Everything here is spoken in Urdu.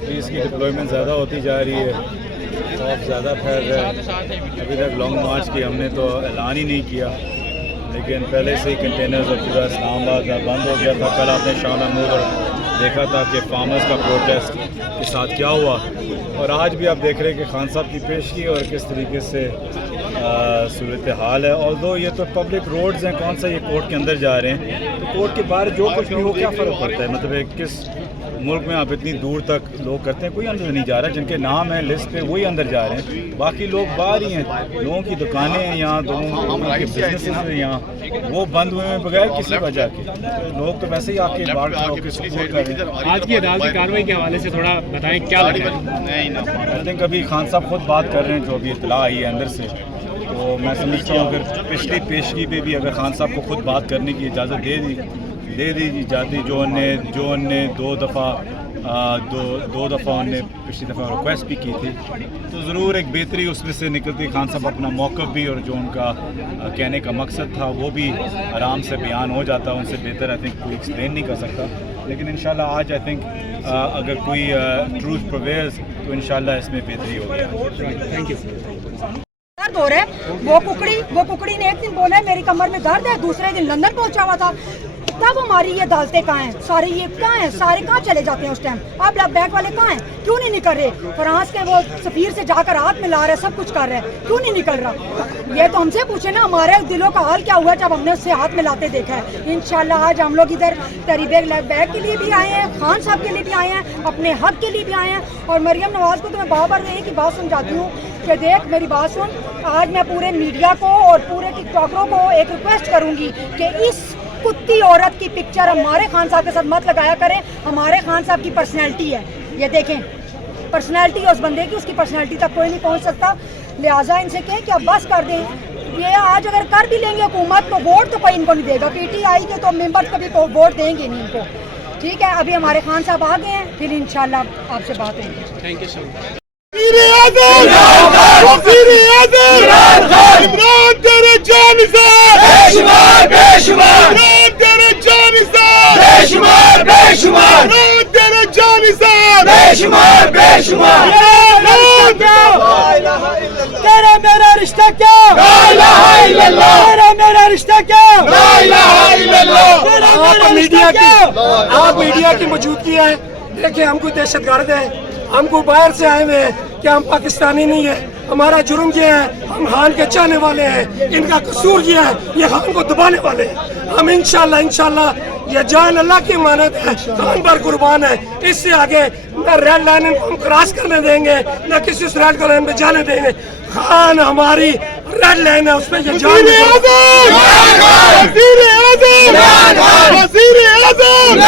پولیس کی ڈپلائمنٹ زیادہ ہوتی جا رہی ہے، خوف زیادہ پھیل رہا ہے. ابھی تک لانگ مارچ کی ہم نے تو اعلان ہی نہیں کیا، لیکن پہلے سے ہی کنٹینرز اور پورا اسلام آباد بند ہو گیا تھا. کل آپ نے شاہ محمود اور دیکھا تھا کہ فارمرز کا پروٹیسٹ کے ساتھ کیا ہوا، اور آج بھی آپ دیکھ رہے ہیں کہ خان صاحب کی پیشگی اور کس طریقے سے صورتحال ہے. اور دو یہ تو پبلک روڈز ہیں، کون سا یہ کورٹ کے اندر جا رہے ہیں، تو کورٹ کے باہر جو کچھ بھی ہو کیا فرق پڑتا ہے؟ مطلب کس ملک میں آپ اتنی دور تک لوگ کرتے ہیں، کوئی اندر نہیں جا رہا. جن کے نام ہیں لسٹ پہ وہی اندر جا رہے ہیں، باقی لوگ باہر ہی ہیں. لوگوں کی دکانیں ہیں یہاں، لوگوں کے بزنسز ہیں یہاں، وہ بند ہوئے ہیں بغیر کسی وجہ کے. لوگ تو ویسے ہی آپ کے باہر کھڑے کے سپورٹ کر رہے ہیں. آج کی عدالتی کارروائی کے حوالے سے تھوڑا بتائیں کیا لگا؟ آئی تھنک ابھی خان صاحب خود بات کر رہے ہیں، جو ابھی اطلاع آئی ہے اندر سے. تو میں سمجھتا ہوں اگر پچھلی پیشگی پہ بھی اگر خان صاحب کو خود بات کرنے کی اجازت دے دی جاتی، جو ان نے دو دفعہ ان نے پچھلی دفعہ ریکویسٹ بھی کی تھی، تو ضرور ایک بہتری اس میں سے نکلتی. خان صاحب اپنا موقف بھی اور جو ان کا کہنے کا مقصد تھا وہ بھی آرام سے بیان ہو جاتا. ان سے بہتر آئی تھنک کوئی ایکسپلین نہیں کر سکتا. لیکن انشاءاللہ آج آئی تھنک اگر کوئی ٹروتھ پرویلز تو انشاءاللہ اس میں بہتری ہوگی. Thank you. درد ہو رہا ہے. وہ ککڑی نے ایک دن بولا ہے میری کمر میں درد ہے، دوسرے دن لندن پہنچا ہوا تھا. تب ہماری یہ عدالتیں کہاں ہیں؟ سارے یہ کہاں ہیں؟ سارے کہاں چلے جاتے ہیں اس ٹائم؟ اب بینک والے کہاں ہیں؟ کیوں نہیں نکل رہے؟ فرانس کے وہ سفیر سے جا کر ہاتھ ملا رہے ہیں، سب کچھ کر رہے ہیں، کیوں نہیں نکل رہا؟ یہ تو ہم سے پوچھے نا ہمارے دلوں کا حال کیا ہوا جب ہم نے اس سے ہاتھ ملاتے دیکھا ہے. انشاءاللہ آج ہم لوگ ادھر تحریک بیگ کے لیے بھی آئے ہیں، خان صاحب کے لیے بھی آئے ہیں، اپنے حق کے لیے بھی آئے ہیں. اور مریم نواز کو تو میں بار بار ایک ہی بات سمجھاتی ہوں کہ دیکھ میری بات سن. آج میں پورے میڈیا کو اور پورے ٹک ٹاکروں کو ایک ریکویسٹ کروں گی کہ اس کتی عورت کی پکچر ہمارے خان صاحب کے ساتھ مت لگایا کریں. ہمارے خان صاحب کی پرسنالٹی ہے، یہ دیکھیں پرسنالٹی ہے اس بندے کی، اس کی پرسنالٹی تک کوئی نہیں پہنچ سکتا. لہٰذا ان سے کہیں کہ اب بس کر دیں. یہ آج اگر کر بھی لیں گے حکومت تو ووٹ تو کوئی ان کو نہیں دے گا. پی ٹی آئی کے تو ممبر کبھی ووٹ دیں گے نہیں ان کو. ٹھیک ہے، ابھی ہمارے خان صاحب آ گئے ہیں، پھر انشاءاللہ آپ سے بات ہوگی. تھینک یو سو مچ. تیرا میرا رشتہ کیا؟ تیرا میرا رشتہ کیا؟ آپ میڈیا کی موجودگی ہے. دیکھیں ہم کو دہشت گرد ہیں، ہم کو باہر سے آئے ہوئے ہیں کہ ہم پاکستانی نہیں ہیں. ہمارا جرم یہ ہے ہم خان کے چاہنے والے ہیں. ان کا قصور یہ ہے یہ خان کو دبانے والے ہیں. ہم انشاءاللہ یہ جان اللہ کی امانت ہے، خان پر قربان ہے. اس سے آگے نہ ریڈ لائن کو ہم کراس کرنے دیں گے، نہ کسی اس ریڈ لائن پہ جانے دیں گے. خان ہماری ریڈ لائن ہے، اس پہ یہ جان وزیر اعظم